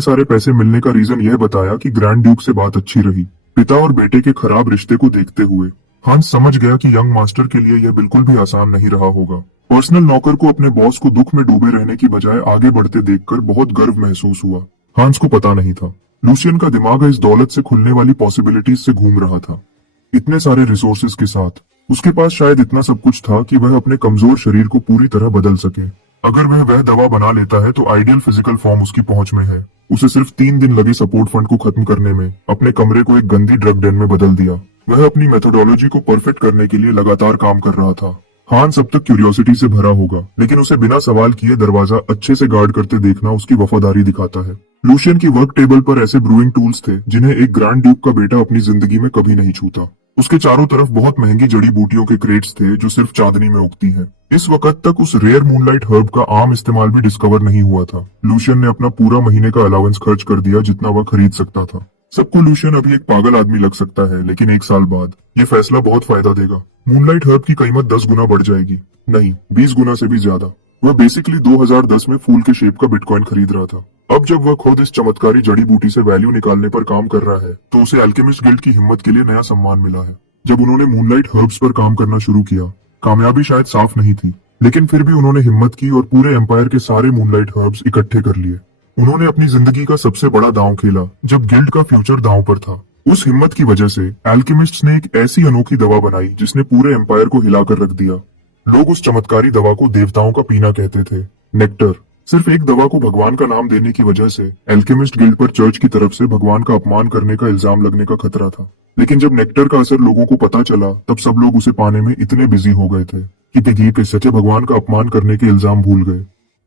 इतने सारे पैसे मिलने का रीजन यह बताया कि ग्रैंड ड्यूक से बात अच्छी रही। पिता और बेटे के खराब रिश्ते को देखते हुए हांस समझ गया कि यंग मास्टर के लिए यह बिल्कुल भी आसान नहीं रहा होगा। पर्सनल नौकर को अपने बॉस को दुख में डूबे रहने की बजाय आगे बढ़ते देखकर बहुत गर्व महसूस हुआ। हांस को पता नहीं था लूशियन का दिमाग इस दौलत से खुलने वाली पॉसिबिलिटीज से घूम रहा था। इतने सारे रिसोर्सेज के साथ उसके पास शायद इतना सब कुछ था कि वह अपने कमजोर शरीर को पूरी तरह बदल सके। अगर वह दवा बना लेता है तो आइडियल फिजिकल फॉर्म उसकी पहुंच में है। उसे सिर्फ 3 दिन लगे सपोर्ट फंड को खत्म करने में अपने कमरे को एक गंदी ड्रग डेन में बदल दिया। वह अपनी मेथोडोलॉजी को परफेक्ट करने के लिए लगातार काम कर रहा था। हांस अब तक क्यूरियोसिटी से भरा होगा, लेकिन उसे बिना सवाल किए दरवाजा अच्छे से गार्ड करते देखना उसकी वफादारी दिखाता है। लूशियन की वर्क टेबल पर ऐसे ब्रूइंग टूल्स थे जिन्हें एक ग्रैंड ड्यूक का बेटा अपनी जिंदगी में कभी नहीं छूता। उसके चारों तरफ बहुत महंगी जड़ी बूटियों के क्रेट्स थे जो सिर्फ चांदनी में उगती हैं। इस वक्त तक उस रेयर मूनलाइट हर्ब का आम इस्तेमाल भी डिस्कवर नहीं हुआ था। लूशियन ने अपना पूरा महीने का अलाउंस खर्च कर दिया जितना वह खरीद सकता था। सबको लूशियन अभी एक पागल आदमी लग सकता है, लेकिन 1 साल बाद ये फैसला बहुत फायदा देगा। मूनलाइट हर्ब की कीमत 10 गुना बढ़ जाएगी, नहीं 20 गुना से भी ज्यादा। वह बेसिकली 2010 में फूल के शेप का बिटकॉइन खरीद रहा था। अब जब वह खुद इस चमत्कारी जड़ी बूटी से वैल्यू निकालने पर काम कर रहा है तो उसे अल्केमिस्ट गिल्ड की हिम्मत के लिए नया सम्मान मिला है। जब उन्होंने मूनलाइट हर्ब्स पर काम करना शुरू किया, कामयाबी शायद साफ नहीं थी, लेकिन फिर भी उन्होंने हिम्मत की और पूरे एम्पायर के सारे मूनलाइट हर्ब्स इकट्ठे कर लिए। उन्होंने अपनी जिंदगी का सबसे बड़ा दांव खेला जब गिल्ड का फ्यूचर दांव पर था। उस हिम्मत की वजह से अल्केमिस्ट्स ने एक ऐसी अनोखी दवा बनाई जिसने पूरे एम्पायर को हिलाकर रख दिया। लोग उस चमत्कारी दवा को देवताओं का पीना कहते थे, नेक्टर। सिर्फ एक दवा को भगवान का नाम देने की वजह से अल्केमिस्ट गिल्ड पर चर्च की तरफ से भगवान का अपमान करने का इल्जाम लगने का खतरा था। लेकिन जब नेक्टर का असर लोगों को पता चला तब सब लोग उसे पाने में इतने बिजी हो गए थे कि पिघली के सच्चे भगवान का अपमान करने के इल्जाम भूल गए।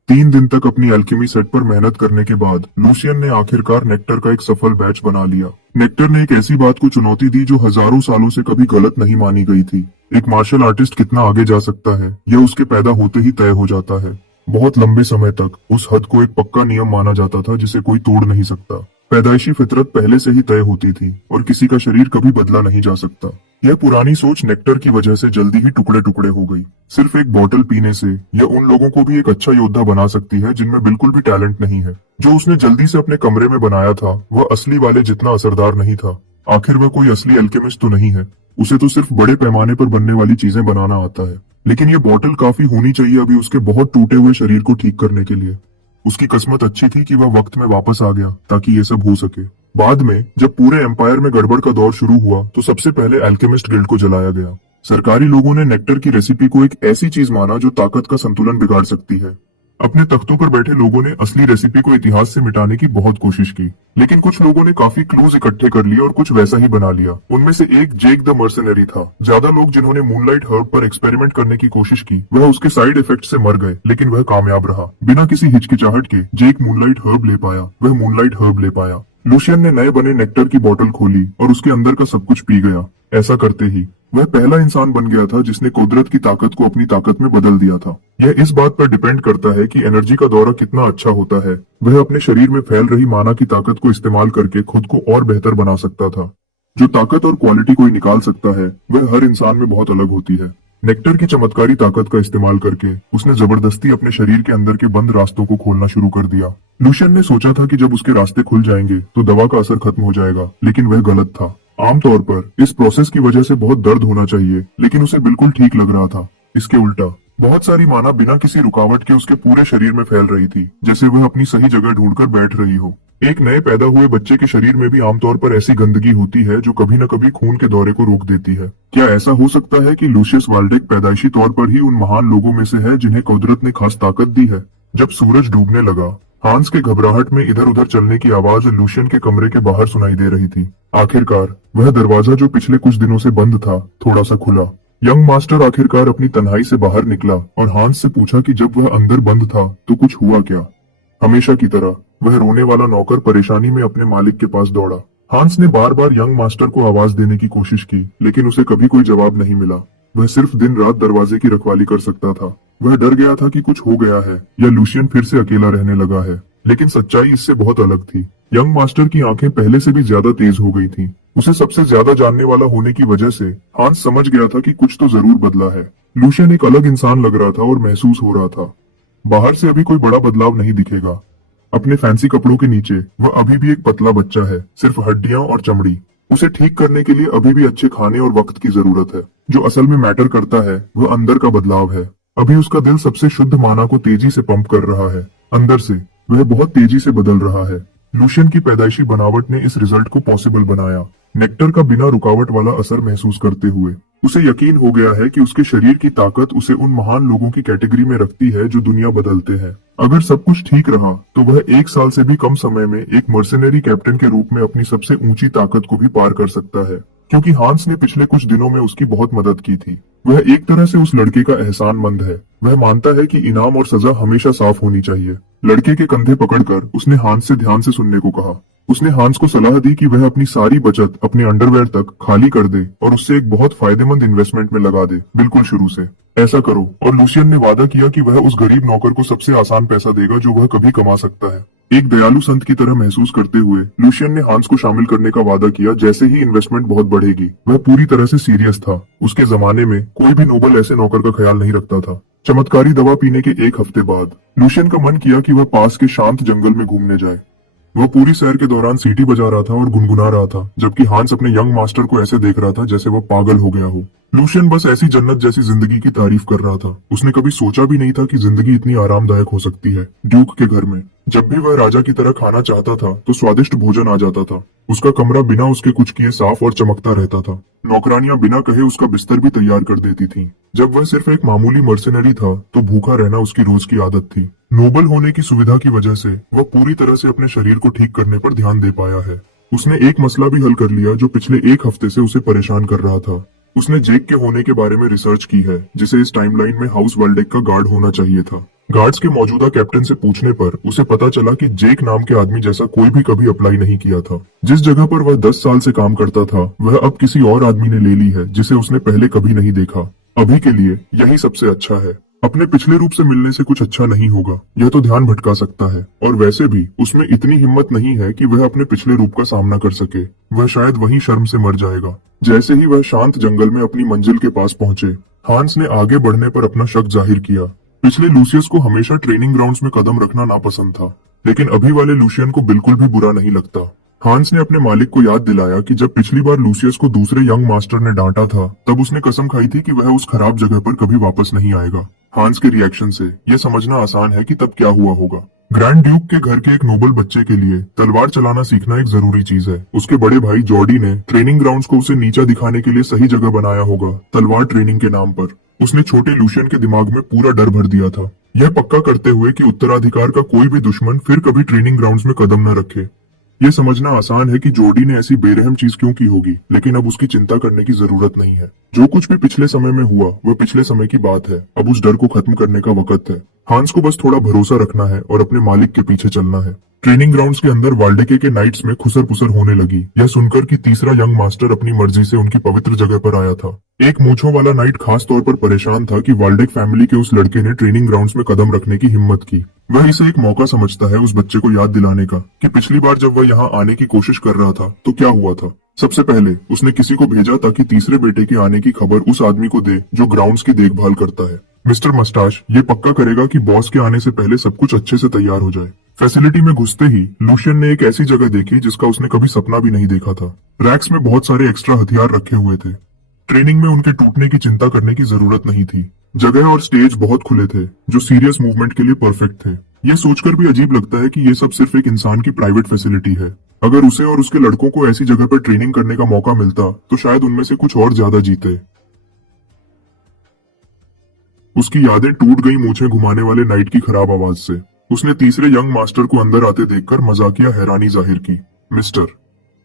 3 दिन तक अपनी अल्केमी सेट पर मेहनत करने के बाद लूशियन ने आखिरकार नेक्टर का एक सफल बैच बना लिया। नेक्टर ने एक ऐसी बात को चुनौती दी जो हजारों सालों से कभी गलत नहीं मानी गई थी। एक मार्शल आर्टिस्ट कितना आगे जा सकता है यह उसके पैदा होते ही तय हो जाता है। बहुत लंबे समय तक उस हद को एक पक्का नियम माना जाता था जिसे कोई तोड़ नहीं सकता। पैदाइशी फितरत पहले से ही तय होती थी और किसी का शरीर कभी बदला नहीं जा सकता। यह पुरानी सोच नेक्टर की वजह से जल्दी ही टुकड़े टुकड़े हो गई। सिर्फ एक बॉटल पीने से यह उन लोगों को भी एक अच्छा योद्धा बना सकती है जिनमें बिल्कुल भी टैलेंट नहीं है। जो उसने जल्दी से अपने कमरे में बनाया था वह असली वाले जितना असरदार नहीं था। आखिर वह कोई असली अल्केमिस्ट तो नहीं है, उसे तो सिर्फ बड़े पैमाने पर बनने वाली चीजें बनाना आता है। लेकिन ये बॉटल काफी होनी चाहिए अभी उसके बहुत टूटे हुए शरीर को ठीक करने के लिए। उसकी किस्मत अच्छी थी कि वह वक्त में वापस आ गया ताकि ये सब हो सके। बाद में जब पूरे एम्पायर में गड़बड़ का दौर शुरू हुआ तो सबसे पहले अल्केमिस्ट गिल्ड को जलाया गया। सरकारी लोगों ने नेक्टर की रेसिपी को एक ऐसी चीज माना जो ताकत का संतुलन बिगाड़ सकती है। अपने तख्तों पर बैठे लोगों ने असली रेसिपी को इतिहास से मिटाने की बहुत कोशिश की, लेकिन कुछ लोगों ने काफी क्लूज इकट्ठे कर लिए और कुछ वैसा ही बना लिया। उनमें से एक जेक द मर्सनरी था। ज्यादा लोग जिन्होंने मूनलाइट हर्ब पर एक्सपेरिमेंट करने की कोशिश की वह उसके साइड इफेक्ट से मर गए, लेकिन वह कामयाब रहा। बिना किसी हिचकिचाहट के जेक मूनलाइट हर्ब ले पाया, वह मूनलाइट हर्ब ले पाया। लूशियन ने नए बने नेक्टर की बोतल खोली और उसके अंदर का सब कुछ पी गया। ऐसा करते ही वह पहला इंसान बन गया था जिसने कुदरत की ताकत को अपनी ताकत में बदल दिया था। यह इस बात पर डिपेंड करता है कि एनर्जी का दौरा कितना अच्छा होता है। वह अपने शरीर में फैल रही माना की ताकत को इस्तेमाल करके खुद को और बेहतर बना सकता था। जो ताकत और क्वालिटी कोई निकाल सकता है वह हर इंसान में बहुत अलग होती है। नेक्टर की चमत्कारी ताकत का इस्तेमाल करके उसने जबरदस्ती अपने शरीर के अंदर के बंद रास्तों को खोलना शुरू कर दिया। लूशियन ने सोचा था कि जब उसके रास्ते खुल जाएंगे तो दवा का असर खत्म हो जाएगा, लेकिन वह गलत था। आमतौर पर इस प्रोसेस की वजह से बहुत दर्द होना चाहिए, लेकिन उसे बिल्कुल ठीक लग रहा था। इसके उल्टा बहुत सारी माना बिना किसी रुकावट के उसके पूरे शरीर में फैल रही थी, जैसे वह अपनी सही जगह ढूंढकर बैठ रही हो। एक नए पैदा हुए बच्चे के शरीर में भी आमतौर पर ऐसी गंदगी होती है जो कभी न कभी खून के दौरे को रोक देती है। क्या ऐसा हो सकता है कि लूशियस वाल्डेक पैदाइशी तौर पर ही उन महान लोगों में से है जिन्हें कुदरत ने खास ताकत दी है? जब सूरज डूबने लगा, हांस के घबराहट में इधर उधर चलने की आवाज लूशियन के कमरे के बाहर सुनाई दे रही थी। आखिरकार वह दरवाजा जो पिछले कुछ दिनों से बंद था थोड़ा सा खुला। यंग मास्टर आखिरकार अपनी तन्हाई से बाहर निकला और हांस से पूछा कि जब वह अंदर बंद था तो कुछ हुआ क्या। हमेशा की तरह वह रोने वाला नौकर परेशानी में अपने मालिक के पास दौड़ा। हांस ने बार बार यंग मास्टर को आवाज देने की कोशिश की, लेकिन उसे कभी कोई जवाब नहीं मिला। वह सिर्फ दिन रात दरवाजे की रखवाली कर सकता था। वह डर गया था कि कुछ हो गया है या लूशियन फिर से अकेला रहने लगा है, लेकिन सच्चाई इससे बहुत अलग थी। यंग मास्टर की आंखें पहले से भी ज्यादा तेज हो गई थीं। उसे सबसे ज्यादा जानने वाला होने की वजह से हांस समझ गया था कि कुछ तो जरूर बदला है। लूशियन एक अलग इंसान लग रहा था और महसूस हो रहा था, बाहर से अभी कोई बड़ा बदलाव नहीं दिखेगा। अपने फैंसी कपड़ों के नीचे वह अभी भी एक पतला बच्चा है, सिर्फ हड्डियां और चमड़ी। उसे ठीक करने के लिए अभी भी अच्छे खाने और वक्त की जरूरत है। जो असल में मैटर करता है वह अंदर का बदलाव है। अभी उसका दिल सबसे शुद्ध माना को तेजी से पंप कर रहा है। अंदर से वह बहुत तेजी से बदल रहा है। लूशियन की पैदाइशी बनावट ने इस रिजल्ट को पॉसिबल बनाया। नेक्टर का बिना रुकावट वाला असर महसूस करते हुए उसे यकीन हो गया है कि उसके शरीर की ताकत उसे उन महान लोगों की कैटेगरी में रखती है जो दुनिया बदलते हैं। अगर सब कुछ ठीक रहा तो वह 1 साल से भी कम समय में एक मर्सेनरी कैप्टन के रूप में अपनी सबसे ऊंची ताकत को भी पार कर सकता है, क्योंकि हांस ने पिछले कुछ दिनों में उसकी बहुत मदद की थी। वह एक तरह से उस लड़के का एहसानमंद है। वह मानता है कि इनाम और सजा हमेशा साफ होनी चाहिए। लड़के के कंधे पकड़कर उसने हांस से ध्यान से सुनने को कहा। उसने हांस को सलाह दी कि वह अपनी सारी बचत अपने अंडरवेयर तक खाली कर दे और उससे एक बहुत फायदेमंद इन्वेस्टमेंट में लगा दे, बिल्कुल शुरू से। ऐसा करो। और लूशियन ने वादा किया कि वह उस गरीब नौकर को सबसे आसान पैसा देगा जो वह कभी कमा सकता है। एक दयालु संत की तरह महसूस करते हुए लूशियन ने हांस को शामिल करने का वादा किया। जैसे ही इन्वेस्टमेंट बहुत बढ़ेगी, वह पूरी तरह से सीरियस था। उसके जमाने में कोई भी नोबल ऐसे नौकर का ख्याल नहीं रखता था। चमत्कारी दवा पीने के 1 हफ्ते बाद लूशियन का मन किया कि वह पास के शांत जंगल में घूमने जाए। वह पूरी सैर के दौरान सीटी बजा रहा था और गुनगुना रहा था, जबकि हांस अपने यंग मास्टर को ऐसे देख रहा था जैसे वह पागल हो गया हो। लूशियन बस ऐसी जन्नत जैसी जिंदगी की तारीफ कर रहा था। उसने कभी सोचा भी नहीं था कि जिंदगी इतनी आरामदायक हो सकती है। ड्यूक के घर में जब भी वह राजा की तरह खाना चाहता था तो स्वादिष्ट भोजन आ जाता था। उसका कमरा बिना उसके कुछ किए साफ और चमकता रहता था। नौकरानियां बिना कहे उसका बिस्तर भी तैयार कर देती थीं। जब वह सिर्फ एक मामूली मर्सेनरी था तो भूखा रहना उसकी रोज की आदत थी। नोबल होने की सुविधा की वजह से वह पूरी तरह से अपने शरीर को ठीक करने पर ध्यान दे पाया है। उसने एक मसला भी हल कर लिया जो पिछले 1 हफ्ते से उसे परेशान कर रहा था। उसने जेक के होने के बारे में रिसर्च की है, जिसे इस टाइमलाइन में हाउस वाल्डेक का गार्ड होना चाहिए था। गार्ड्स के मौजूदा कैप्टन से पूछने पर उसे पता चला कि जेक नाम के आदमी जैसा कोई भी कभी अप्लाई नहीं किया था। जिस जगह पर वह 10 साल से काम करता था वह अब किसी और आदमी ने ले ली है, जिसे उसने पहले कभी नहीं देखा। अभी के लिए यही सबसे अच्छा है। अपने पिछले रूप से मिलने से कुछ अच्छा नहीं होगा, यह तो ध्यान भटका सकता है। और वैसे भी उसमें इतनी हिम्मत नहीं है कि वह अपने पिछले रूप का सामना कर सके। वह शायद वहीं शर्म से मर जाएगा। जैसे ही वह शांत जंगल में अपनी मंजिल के पास पहुंचे, हांस ने आगे बढ़ने पर अपना शक जाहिर किया। पिछले लूसियस को हमेशा ट्रेनिंग ग्राउंड्स में कदम रखना नापसंद था, लेकिन अभी वाले लूशियन को बिल्कुल भी बुरा नहीं लगता। हांस ने अपने मालिक को याद दिलाया कि जब पिछली बार लूसियस को दूसरे यंग मास्टर ने डांटा था तब उसने कसम खाई थी कि वह उस खराब जगह पर कभी वापस नहीं आएगा। हांस के रिएक्शन से यह समझना आसान है कि तब क्या हुआ होगा। ग्रैंड ड्यूक के घर के एक नोबल बच्चे के लिए तलवार चलाना सीखना एक जरूरी चीज है। उसके बड़े भाई जॉर्डी ने ट्रेनिंग ग्राउंड्स को उसे नीचा दिखाने के लिए सही जगह बनाया होगा, तलवार ट्रेनिंग के नाम पर। उसने छोटे लूशियन के दिमाग में पूरा डर भर दिया था, यह पक्का करते हुए कि उत्तराधिकार का कोई भी दुश्मन फिर कभी ट्रेनिंग ग्राउंड्स में कदम न रखे। यह समझना आसान है कि जॉर्डी ने ऐसी बेरहम चीज क्यों की होगी, लेकिन अब उसकी चिंता करने की जरूरत नहीं है। जो कुछ भी पिछले समय में हुआ वह पिछले समय की बात है। अब उस डर को खत्म करने का वक्त है। हांस को बस थोड़ा भरोसा रखना है और अपने मालिक के पीछे चलना है। ट्रेनिंग ग्राउंड्स के अंदर वाल्डेके के नाइट्स में खुसर पुसर होने लगी, यह सुनकर कि तीसरा यंग मास्टर अपनी मर्जी से उनकी पवित्र जगह पर आया था। एक मूंछों वाला नाइट खास तौर पर परेशान था कि वाल्डेक फैमिली के उस लड़के ने ट्रेनिंग ग्राउंड्स में कदम रखने की हिम्मत की। वह इसे एक मौका समझता है उस बच्चे को याद दिलाने का कि पिछली बार जब वह यहाँ आने की कोशिश कर रहा था तो क्या हुआ था। सबसे पहले उसने किसी को भेजा ताकि तीसरे बेटे के आने की खबर उस आदमी को दे जो ग्राउंड्स की देखभाल करता है। मिस्टर मस्टाश ये पक्का करेगा कि बॉस के आने से पहले सब कुछ अच्छे से तैयार हो जाए। फैसिलिटी में घुसते ही लूशियन ने एक ऐसी जगह देखी जिसका उसने कभी सपना भी नहीं देखा था। रैक्स में बहुत सारे एक्स्ट्रा हथियार रखे हुए थे। ट्रेनिंग में उनके टूटने की चिंता करने की जरूरत नहीं थी। जगह और स्टेज बहुत खुले थे जो सीरियस मूवमेंट के लिए परफेक्ट थे। यह सोचकर भी अजीब लगता है कि ये सब सिर्फ एक इंसान की प्राइवेट फैसिलिटी है। अगर उसे और उसके लड़कों को ऐसी जगह पर ट्रेनिंग करने का मौका मिलता तो शायद उनमें से कुछ और ज्यादा जीते। उसकी यादें टूट गई मूछें घुमाने वाले नाइट की खराब आवाज से। उसने तीसरे यंग मास्टर को अंदर आते देखकर मजाकिया हैरानी जाहिर की। मिस्टर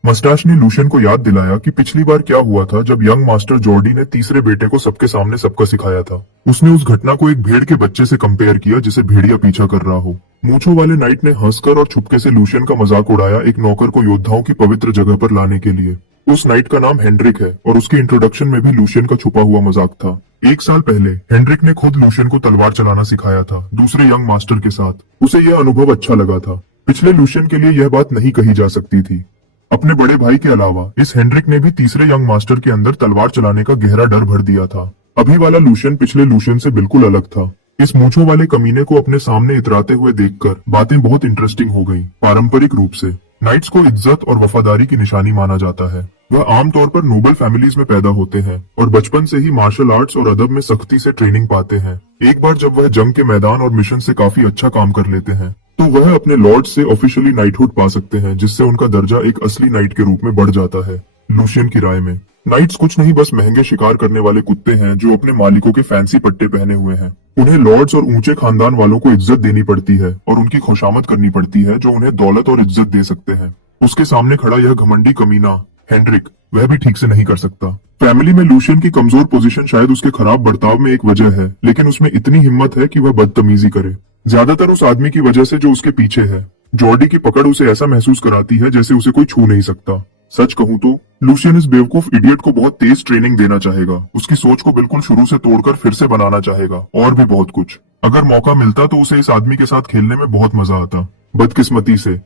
मस्टाश ने लूशियन को याद दिलाया कि पिछली बार क्या हुआ था जब यंग मास्टर जॉर्डी ने तीसरे बेटे को सबके सामने सबका सिखाया था। उसने उस घटना को एक भेड़ के बच्चे से कंपेयर किया जिसे भेड़िया पीछा कर रहा हो। मूंछों वाले नाइट ने हंसकर और छुपके से लूशियन का मजाक उड़ाया, एक नौकर को योद्धाओं की पवित्र जगह पर लाने के लिए। उस नाइट का नाम हेनरिक है और उसके इंट्रोडक्शन में भी लूशियन का छुपा हुआ मजाक था। 1 साल पहले हेनरिक ने खुद लूशियन को तलवार चलाना सिखाया था दूसरे यंग मास्टर के साथ। उसे यह अनुभव अच्छा लगा था। पिछले लूशियन के लिए यह बात नहीं कही जा सकती थी। अपने बड़े भाई के अलावा इस हेनरिक ने भी तीसरे यंग मास्टर के अंदर तलवार चलाने का गहरा डर भर दिया था। अभी वाला लूशियन पिछले लूशियन से बिल्कुल अलग था। इस मूंछों वाले कमीने को अपने सामने इतराते हुए देखकर बातें बहुत इंटरेस्टिंग हो गईं। पारंपरिक रूप से नाइट्स को इज्जत और वफादारी की निशानी माना जाता है। वह आमतौर पर नोबल फैमिलीज में पैदा होते हैं और बचपन से ही मार्शल आर्ट्स और अदब में सख्ती से ट्रेनिंग पाते हैं। एक बार जब वह जंग के मैदान और मिशन से काफी अच्छा काम कर लेते हैं तो वह अपने लॉर्ड से ऑफिशियली नाइटहुड पा सकते हैं, जिससे उनका दर्जा एक असली नाइट के रूप में बढ़ जाता है। लूशियन की राय में नाइट्स कुछ नहीं बस महंगे शिकार करने वाले कुत्ते हैं जो अपने मालिकों के फैंसी पट्टे पहने हुए हैं। उन्हें लॉर्ड्स और ऊंचे खानदान वालों को इज्जत देनी पड़ती है और उनकी खुशामद करनी पड़ती है जो उन्हें दौलत और इज्जत दे सकते हैं। उसके सामने खड़ा यह घमंडी कमीना हेनरिक वह भी ठीक से नहीं कर सकता। फैमिली में लूशियन की कमजोर पोजीशन शायद उसके खराब बर्ताव में एक वजह है, लेकिन उसमें इतनी हिम्मत है कि वह बदतमीजी करे, ज्यादातर उस आदमी की वजह से जो उसके पीछे है। जॉर्डी की पकड़ उसे ऐसा महसूस कराती है जैसे उसे कोई छू नहीं सकता। सच कहूं तो लूशियन इस बेवकूफ इडियट को बहुत तेज ट्रेनिंग देना चाहेगा, उसकी सोच को बिल्कुल शुरू से तोड़कर फिर से बनाना चाहेगा और भी बहुत कुछ। अगर मौका मिलता तो उसे इस आदमी के साथ खेलने में बहुत मजा आता। बदकिस्मती से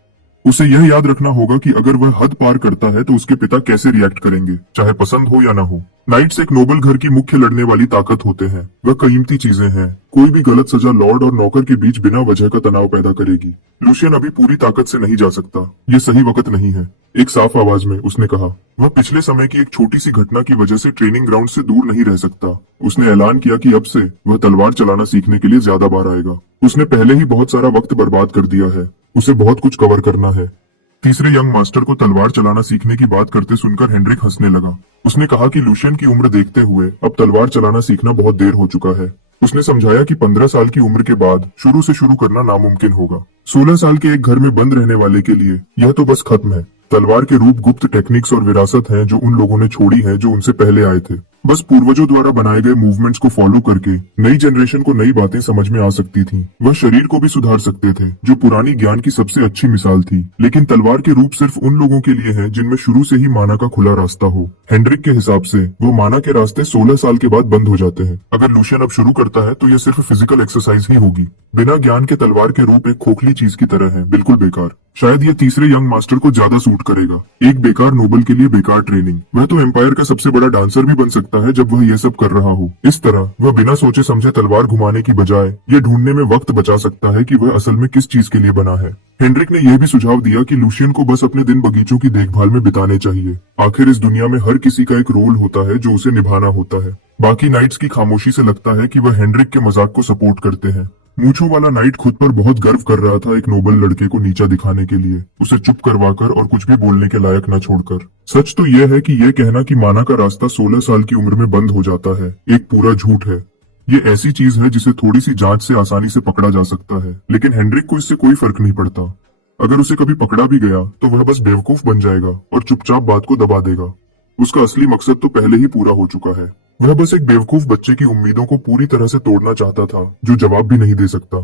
उसे यह याद रखना होगा कि अगर वह हद पार करता है तो उसके पिता कैसे रिएक्ट करेंगे, चाहे पसंद हो या न हो। नाइट्स एक नोबल घर की मुख्य लड़ने वाली ताकत होते हैं। वह कीमती चीजें हैं। कोई भी गलत सजा लॉर्ड और नौकर के बीच बिना वजह का तनाव पैदा करेगी। लूशियन अभी पूरी ताकत से नहीं जा सकता, ये सही वक्त नहीं है। एक साफ आवाज में उसने कहा। वह पिछले समय की एक छोटी सी घटना की वजह से ट्रेनिंग ग्राउंड से दूर नहीं रह सकता। उसने ऐलान किया कि अब से वह तलवार चलाना सीखने के लिए ज्यादा बार आएगा। उसने पहले ही बहुत सारा वक्त बर्बाद कर दिया है, उसे बहुत कुछ कवर करना है। तीसरे यंग मास्टर को तलवार चलाना सीखने की बात करते सुनकर हेनरिक हंसने लगा। उसने कहा कि लूशियन की उम्र देखते हुए अब तलवार चलाना सीखना बहुत देर हो चुका है। उसने समझाया कि 15 साल की उम्र के बाद शुरू से शुरू करना नामुमकिन होगा। 16 साल के एक घर में बंद रहने वाले के लिए यह तो बस खत्म है। तलवार के रूप गुप्त टेक्निक्स और विरासत हैं जो उन लोगों ने छोड़ी है जो उनसे पहले आए थे। बस पूर्वजों द्वारा बनाए गए मूवमेंट्स को फॉलो करके नई जनरेशन को नई बातें समझ में आ सकती थीं। वह शरीर को भी सुधार सकते थे जो पुरानी ज्ञान की सबसे अच्छी मिसाल थी। लेकिन तलवार के रूप सिर्फ उन लोगों के लिए है जिनमें शुरू से ही माना का खुला रास्ता हो। हेनरिक के हिसाब से वो माना के रास्ते 16 साल के बाद बंद हो जाते हैं। अगर लूशियन अब शुरू करता है तो यह सिर्फ फिजिकल एक्सरसाइज ही होगी। बिना ज्ञान के तलवार के रूप एक खोखली चीज की तरह है, बिल्कुल बेकार। शायद यह तीसरे यंग मास्टर को ज्यादा सूट करेगा। एक बेकार नोबल के लिए बेकार ट्रेनिंग। वह तो एम्पायर का सबसे बड़ा डांसर भी बन सकता है जब वह यह सब कर रहा हो। इस तरह वह बिना सोचे समझे तलवार घुमाने की बजाय ये ढूंढने में वक्त बचा सकता है कि वह असल में किस चीज के लिए बना है। हेनरिक ने यह भी सुझाव दिया कि लूशियन को बस अपने दिन बगीचों की देखभाल में बिताने चाहिए। आखिर इस दुनिया में हर किसी का एक रोल होता है जो उसे निभाना होता है। बाकी नाइट्स की खामोशी से लगता है कि वह हेनरिक के मजाक को सपोर्ट करते हैं। मूंछों वाला नाइट खुद पर बहुत गर्व कर रहा था, एक नोबल लड़के को नीचा दिखाने के लिए, उसे चुप करवाकर और कुछ भी बोलने के लायक न छोड़कर। सच तो यह है कि यह कहना कि माना का रास्ता 16 साल की उम्र में बंद हो जाता है एक पूरा झूठ है। ये ऐसी चीज है जिसे थोड़ी सी जांच से आसानी से पकड़ा जा सकता है, लेकिन हेनरिक को इससे कोई फर्क नहीं पड़ता। अगर उसे कभी पकड़ा भी गया तो वह बस बेवकूफ बन जाएगा और चुपचाप बात को दबा देगा। उसका असली मकसद तो पहले ही पूरा हो चुका है। वह बस एक बेवकूफ बच्चे की उम्मीदों को पूरी तरह से तोड़ना चाहता था जो जवाब भी नहीं दे सकता।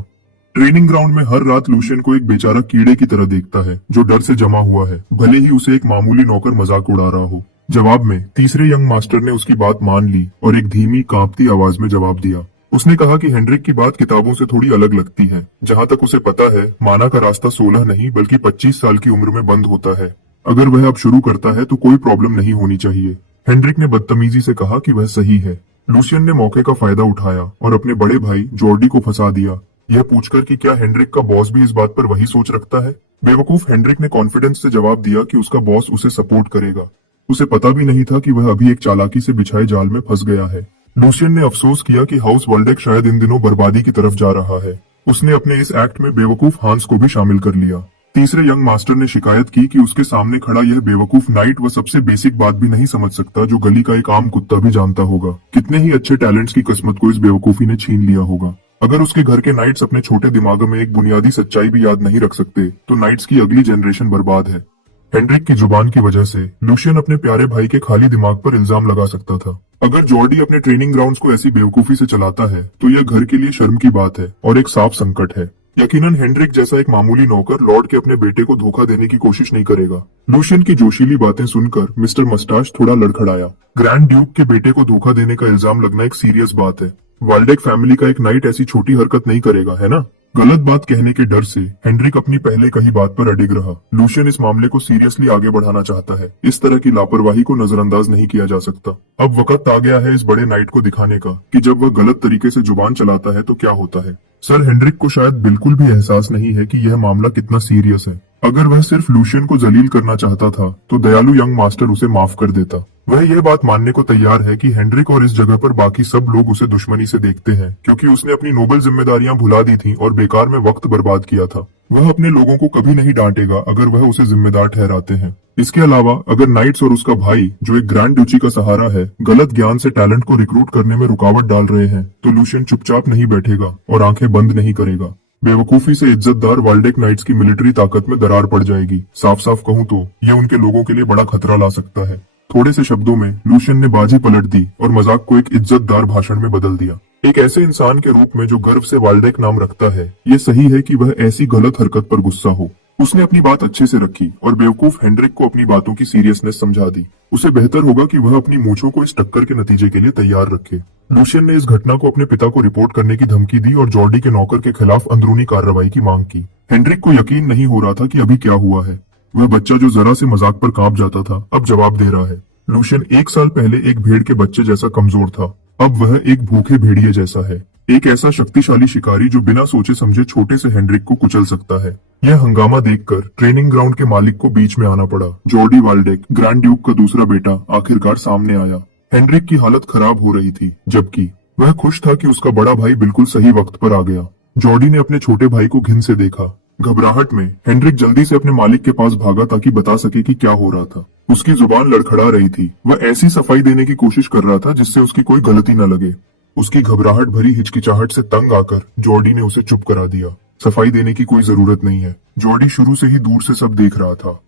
ट्रेनिंग ग्राउंड में हर रात लूशियन को एक बेचारा कीड़े की तरह देखता है जो डर से जमा हुआ है, भले ही उसे एक मामूली नौकर मजाक उड़ा रहा हो। जवाब में तीसरे यंग मास्टर ने उसकी बात मान ली और एक धीमी कांपती आवाज में जवाब दिया। उसने कहा कि हेनरिक की बात किताबों से थोड़ी अलग लगती है। जहाँ तक उसे पता है माना का रास्ता 16 नहीं बल्कि 25 साल की उम्र में बंद होता है। अगर वह अब शुरू करता है तो कोई प्रॉब्लम नहीं होनी चाहिए। हेनरिक ने बदतमीजी से कहा कि वह सही है। लूशियन ने मौके का फायदा उठाया और अपने बड़े भाई जॉर्डी को फंसा दिया, यह पूछकर कि क्या हेनरिक का बॉस भी इस बात पर वही सोच रखता है। बेवकूफ हेनरिक ने कॉन्फिडेंस से जवाब दिया कि उसका बॉस उसे सपोर्ट करेगा। उसे पता भी नहीं था कि वह अभी एक चालाकी से बिछाए जाल में फंस गया है। लूशियन ने अफसोस किया कि हाउस वॉल्डेक शायद इन दिनों बर्बादी की तरफ जा रहा है। उसने अपने इस एक्ट में बेवकूफ हांस को भी शामिल कर लिया। तीसरे यंग मास्टर ने शिकायत की कि उसके सामने खड़ा यह बेवकूफ नाइट वह सबसे बेसिक बात भी नहीं समझ सकता जो गली का एक आम कुत्ता भी जानता होगा। कितने ही अच्छे टैलेंट्स की किस्मत को इस बेवकूफी ने छीन लिया होगा। अगर उसके घर के नाइट्स अपने छोटे दिमाग में एक बुनियादी सच्चाई भी याद नहीं रख सकते तो नाइट्स की अगली जनरेशन बर्बाद है। हेनरिक की जुबान की वजह से लूशियन अपने प्यारे भाई के खाली दिमाग पर इल्जाम लगा सकता था। अगर जॉर्डी अपने ट्रेनिंग ग्राउंड्स को ऐसी बेवकूफी से चलाता है तो यह घर के लिए शर्म की बात है और एक साफ संकट है। यकीनन हेनरिक जैसा एक मामूली नौकर लॉर्ड के अपने बेटे को धोखा देने की कोशिश नहीं करेगा। लूशियन की जोशीली बातें सुनकर मिस्टर मस्टाश थोड़ा लड़खड़ाया। ग्रैंड ड्यूक के बेटे को धोखा देने का इल्जाम लगना एक सीरियस बात है। वाल्डेक फैमिली का एक नाइट ऐसी छोटी हरकत नहीं करेगा, है ना? गलत बात कहने के डर से हेनरिक अपनी पहले कही बात पर अडिग रहा। लूशियन इस मामले को सीरियसली आगे बढ़ाना चाहता है। इस तरह की लापरवाही को नजरअंदाज नहीं किया जा सकता। अब वक्त आ गया है इस बड़े नाइट को दिखाने का कि जब वह गलत तरीके से जुबान चलाता है तो क्या होता है। सर हेनरिक को शायद बिल्कुल भी एहसास नहीं है कि यह मामला कितना सीरियस है। अगर वह सिर्फ लूशियन को जलील करना चाहता था तो दयालु यंग मास्टर उसे माफ कर देता। वह यह बात मानने को तैयार है कि हेनरिक और इस जगह पर बाकी सब लोग उसे दुश्मनी से देखते हैं क्योंकि उसने अपनी नोबल जिम्मेदारियां भुला दी थीं और बेकार में वक्त बर्बाद किया था। वह अपने लोगों को कभी नहीं डांटेगा अगर वह उसे जिम्मेदार ठहराते हैं। इसके अलावा अगर नाइट्स और उसका भाई जो एक ग्रैंड ड्यूची का सहारा है गलत ज्ञान से टैलेंट को रिक्रूट करने में रुकावट डाल रहे हैं तो लूशियन चुपचाप नहीं बैठेगा और आंखें बंद नहीं करेगा। बेवकूफी से इज्जतदार वाल्डेक नाइट्स की मिलिट्री ताकत में दरार पड़ जाएगी। साफ साफ कहूं तो ये उनके लोगों के लिए बड़ा खतरा ला सकता है। थोड़े से शब्दों में लूशियन ने बाजी पलट दी और मजाक को एक इज्जतदार भाषण में बदल दिया। एक ऐसे इंसान के रूप में जो गर्व से वाल्डेक नाम रखता है ये सही है कि वह ऐसी गलत हरकत पर गुस्सा हो। उसने अपनी बात अच्छे से रखी और बेवकूफ हेनरिक को अपनी बातों की सीरियसनेस समझा दी। उसे बेहतर होगा कि वह अपनी मूंछों को इस टक्कर के नतीजे के लिए तैयार रखे। लूशियन ने इस घटना को अपने पिता को रिपोर्ट करने की धमकी दी और जॉर्डी के नौकर के खिलाफ अंदरूनी कार्रवाई की मांग की। हेनरिक को यकीन नहीं हो रहा था कि अभी क्या हुआ है। वह बच्चा जो जरा से मजाक पर कांप जाता था अब जवाब दे रहा है। लूशियन 1 साल पहले एक भेड़ के बच्चे जैसा कमजोर था, अब वह एक भूखे भेड़िए जैसा है। एक ऐसा शक्तिशाली शिकारी जो बिना सोचे समझे छोटे से हेनरिक को कुचल सकता है। यह हंगामा देखकर ट्रेनिंग ग्राउंड के मालिक को बीच में आना पड़ा। जॉर्डी वाल्डेक, ग्रैंड ड्यूक का दूसरा बेटा, आखिरकार सामने आया। हेनरिक की हालत खराब हो रही थी जबकि वह खुश था कि उसका बड़ा भाई बिल्कुल सही वक्त पर आ गया। जॉर्डी ने अपने छोटे भाई को घिन से देखा। घबराहट में हेनरिक जल्दी से अपने मालिक के पास भागा ताकि बता सके कि क्या हो रहा था। उसकी जुबान लड़खड़ा रही थी। वह ऐसी सफाई देने की कोशिश कर रहा था जिससे उसकी कोई गलती न लगे। उसकी घबराहट भरी हिचकिचाहट से तंग आकर जॉर्डी ने उसे चुप करा दिया। सफाई देने की कोई जरूरत नहीं है। जॉर्डी शुरू से ही दूर से सब देख रहा था।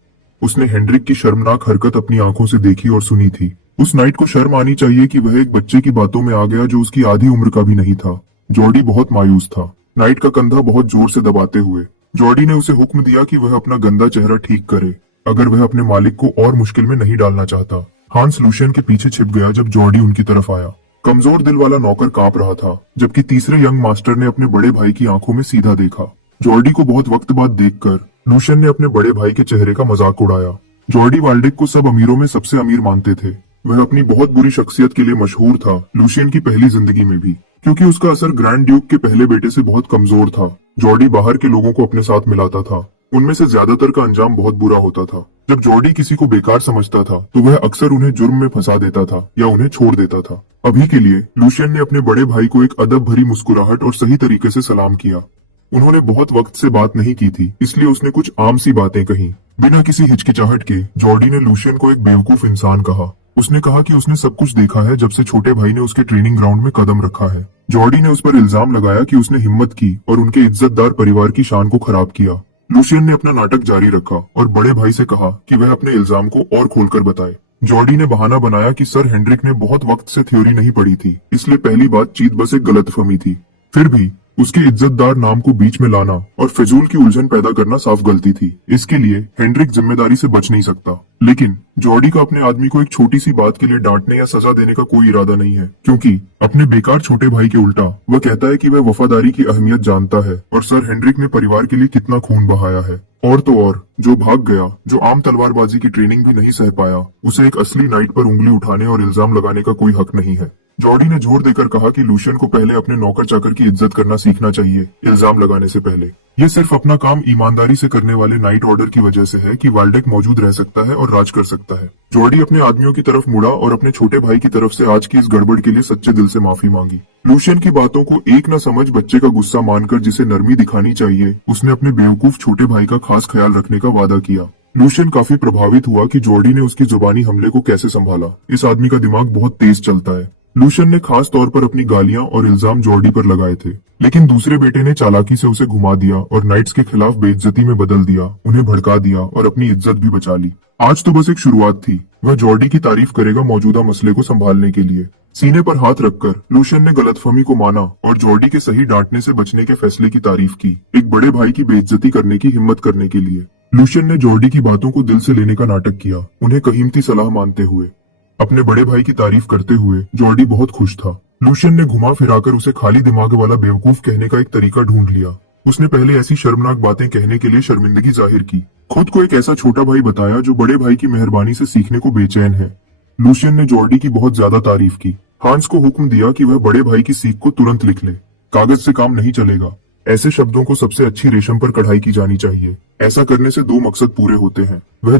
उसने हेनरिक की शर्मनाक हरकत अपनी आंखों से देखी और सुनी थी। उस नाइट को शर्म आनी चाहिए कि वह एक बच्चे की बातों में आ गया जो उसकी आधी उम्र का भी नहीं था। जॉर्डी बहुत मायूस था। नाइट का कंधा बहुत जोर से दबाते हुए जॉर्डी ने उसे हुक्म दिया कि वह अपना गंदा चेहरा ठीक करे अगर वह अपने मालिक को और मुश्किल में नहीं डालना चाहता। हांस लूशियन के पीछे छिप गया जब जॉर्डी उनकी तरफ आया। कमजोर दिल वाला नौकर कांप रहा था जबकि तीसरे यंग मास्टर ने अपने बड़े भाई की आंखों में सीधा देखा। जॉर्डी को बहुत वक्त बाद देखकर लूशियन ने अपने बड़े भाई के चेहरे का मजाक उड़ाया। जॉर्डी वाल्डेक को सब अमीरों में सबसे अमीर मानते थे। वह अपनी बहुत बुरी शख्सियत के लिए मशहूर था, लूशियन की पहली जिंदगी में भी, क्योंकि उसका असर ग्रैंड ड्यूक के पहले बेटे से बहुत कमजोर था। जॉर्डी बाहर के लोगों को अपने साथ मिलाता था। उनमें से ज्यादातर का अंजाम बहुत बुरा होता था। जब जॉर्डी किसी को बेकार समझता था तो वह अक्सर उन्हें जुर्म में फंसा देता था या उन्हें छोड़ देता था। अभी के लिए लूशियन ने अपने बड़े भाई को एक अदब भरी मुस्कुराहट और सही तरीके से सलाम किया। उन्होंने बहुत वक्त से बात नहीं की थी इसलिए उसने कुछ आम सी बातें कही। बिना किसी हिचकिचाहट के जॉर्डी ने लूशियन को एक बेवकूफ इंसान कहा। उसने कहा कि उसने सब कुछ देखा है जब से छोटे भाई ने उसके ट्रेनिंग ग्राउंड में कदम रखा है। जॉर्डी ने उस पर इल्जाम लगाया कि उसने हिम्मत की और उनके इज्जतदार परिवार की शान को खराब किया। लूशियन ने अपना नाटक जारी रखा और बड़े भाई से कहा कि वह अपने इल्जाम को और खोलकर बताए। जॉर्डी ने बहाना बनाया कि सर हेनरिक ने बहुत वक्त से थ्योरी नहीं पढ़ी थी, इसलिए पहली बातचीत बस एक गलतफहमी थी। फिर भी उसके इज्जतदार नाम को बीच में लाना और फिजूल की उलझन पैदा करना साफ गलती थी। इसके लिए हेनरिक जिम्मेदारी से बच नहीं सकता। लेकिन जॉर्डी का अपने आदमी को एक छोटी सी बात के लिए डांटने या सजा देने का कोई इरादा नहीं है, क्योंकि अपने बेकार छोटे भाई के उल्टा वह कहता है कि वह वफादारी की अहमियत जानता है और सर हेनरिक ने परिवार के लिए कितना खून बहाया है। और तो और जो भाग गया, जो आम तलवारबाजी की ट्रेनिंग भी नहीं सह पाया, उसे एक असली नाइट पर उंगली उठाने और इल्जाम लगाने का कोई हक नहीं है। जॉर्डी ने जोर देकर कहा कि लूशियन को पहले अपने नौकर चाकर की इज्जत करना सीखना चाहिए इल्जाम लगाने से पहले। यह सिर्फ अपना काम ईमानदारी से करने वाले नाइट ऑर्डर की वजह से है कि वाल्डेक मौजूद रह सकता है और राज कर सकता है। जॉर्डी अपने आदमियों की तरफ मुड़ा और अपने छोटे भाई की तरफ से आज की इस गड़बड़ के लिए सच्चे दिल से माफी मांगी। लूशियन की बातों को एक न समझ बच्चे का गुस्सा मानकर जिसे नरमी दिखानी चाहिए, उसने अपने बेवकूफ छोटे भाई का खास ख्याल रखने का वादा किया। लूशियन काफी प्रभावित हुआ कि जॉर्डी ने उसकी जुबानी हमले को कैसे संभाला। इस आदमी का दिमाग बहुत तेज चलता है। लूशियन ने खास तौर पर अपनी गालियां और इल्जाम जॉर्डी पर लगाए थे, लेकिन दूसरे बेटे ने चालाकी से उसे घुमा दिया और नाइट्स के खिलाफ बेइज्जती में बदल दिया, उन्हें भड़का दिया और अपनी इज्जत भी बचा ली। आज तो बस एक शुरुआत थी। वह जॉर्डी की तारीफ करेगा मौजूदा मसले को संभालने के लिए। सीने पर हाथ रखकर लूशियन ने गलतफहमी को माना और जॉर्डी के सही डांटने से बचने के फैसले की तारीफ की, एक बड़े भाई की बेइज्जती करने की हिम्मत करने के लिए। लूशियन ने जॉर्डी की बातों को दिल से लेने का नाटक किया, उन्हें कीमती सलाह मानते हुए। अपने बड़े भाई की तारीफ करते हुए जॉर्डी बहुत खुश था। लूशियन ने घुमा फिराकर उसे खाली दिमाग वाला बेवकूफ कहने का एक तरीका ढूंढ लिया। उसने पहले ऐसी शर्मनाक बातें कहने के लिए शर्मिंदगी जाहिर की। खुद को एक ऐसा छोटा भाई बताया जो बड़े भाई की मेहरबानी से सीखने को बेचैन है। लूशियन ने जॉर्डी की बहुत ज्यादा तारीफ की। हांस को हुक्म दिया कि वह बड़े भाई की सीख को तुरंत लिख ले। कागज से काम नहीं चलेगा। ऐसे शब्दों को सबसे अच्छी रेशम पर कढ़ाई की जानी चाहिए। ऐसा करने से दो मकसद पूरे होते हैं। वह